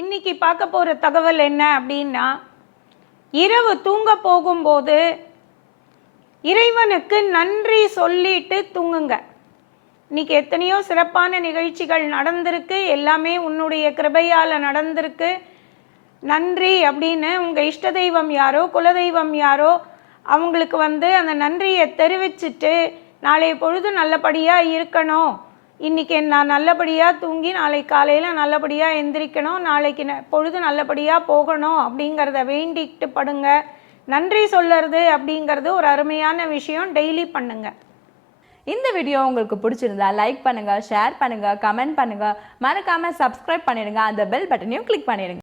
இன்னைக்கு பார்க்க போகிற தகவல் என்ன அப்படின்னா, இரவு தூங்க போகும்போது இறைவனுக்கு நன்றி சொல்லிட்டு தூங்குங்க. இன்னைக்கு எத்தனையோ சிறப்பான நிகழ்ச்சிகள் நடந்திருக்கு. எல்லாமே உன்னுடைய கிருபையால் நடந்திருக்கு. நன்றி அப்படின்னு உங்கள் இஷ்ட தெய்வம் யாரோ, குலதெய்வம் யாரோ அவங்களுக்கு அந்த நன்றியை தெரிவிச்சுட்டு, நாளைய பொழுது நல்லபடியாக இருக்கணும், இன்றைக்கி நான் நல்லபடியாக தூங்கி நாளைக்கு காலையில் நல்லபடியாக எந்திரிக்கணும், நாளைக்கு பொழுது நல்லபடியாக போகணும் அப்படிங்கிறத வேண்டிக்கிட்டு படுங்க. நன்றி சொல்லுறது அப்படிங்கிறது ஒரு அருமையான விஷயம். டெய்லி பண்ணுங்க. இந்த வீடியோ உங்களுக்கு பிடிச்சிருந்தா லைக் பண்ணுங்க, ஷேர் பண்ணுங்க, கமெண்ட் பண்ணுங்க, மறக்காம சப்ஸ்கிரைப் பண்ணிடுங்க, அந்த பெல் பட்டனையும் கிளிக் பண்ணிடுங்க.